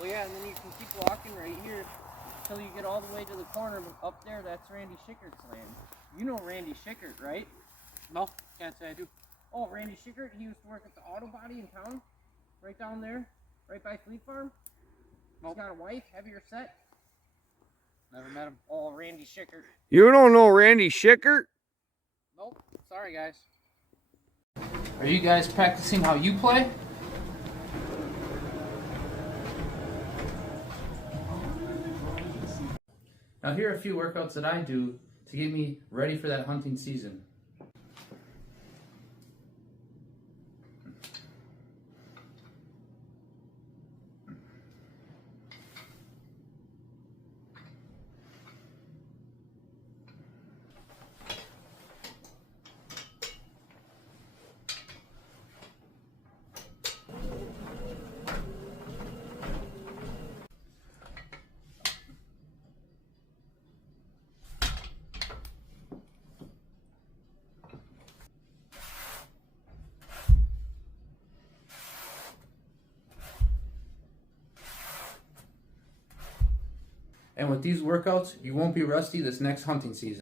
Oh yeah, and then you can keep walking right here until you get all the way to the corner. Up there, that's Randy Schickert's land. You know Randy Schickert, right? No, can't say I do. Oh, Randy Schickert, he used to work at the auto body in town. Right down there, right by Fleet Farm. Nope. He's got a wife, heavier set. Never met him. Oh, Randy Schickert. You don't know Randy Schickert? Nope. Sorry, guys. Are you guys practicing how you play? Now here are a few workouts that I do to get me ready for that hunting season. And with these workouts, you won't be rusty this next hunting season.